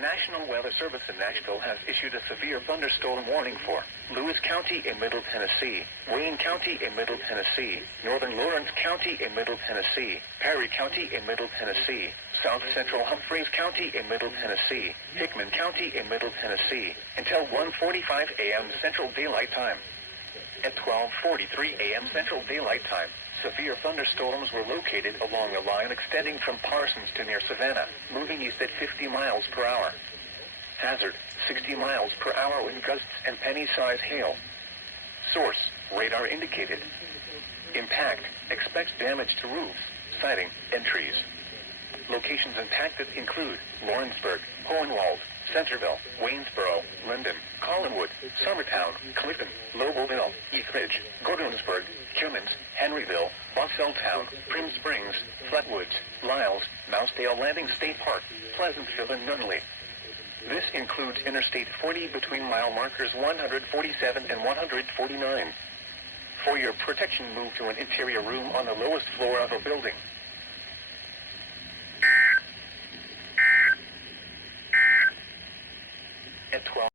National Weather Service in Nashville has issued a severe thunderstorm warning for Lewis County in Middle Tennessee, Wayne County in Middle Tennessee, Northern Lawrence County in Middle Tennessee, Perry County in Middle Tennessee, South Central Humphreys County in Middle Tennessee, Hickman County in Middle Tennessee, until 1:45 a.m. Central Daylight Time. At 12:43 a.m. Central Daylight Time, severe thunderstorms were located along a line extending from Parsons to near Savannah, moving east at 50 miles per hour. Hazard, 60 miles per hour wind gusts and penny-size hail. Source, radar indicated. Impact, expects damage to roofs, siding, and trees. Locations impacted include Lawrenceburg, Cornwall, Centerville, Waynesboro, Linden, Collinwood, Summertown, Clifton, Lobelville, East Ridge, Gordonsburg, Cummins, Henryville, Boxelltown, Prim Springs, Flatwoods, Lyles, Mousdale Landing State Park, Pleasantville, and Nunley. This includes Interstate 40 between mile markers 147 and 149. For your protection, move to an interior room on the lowest floor of a building.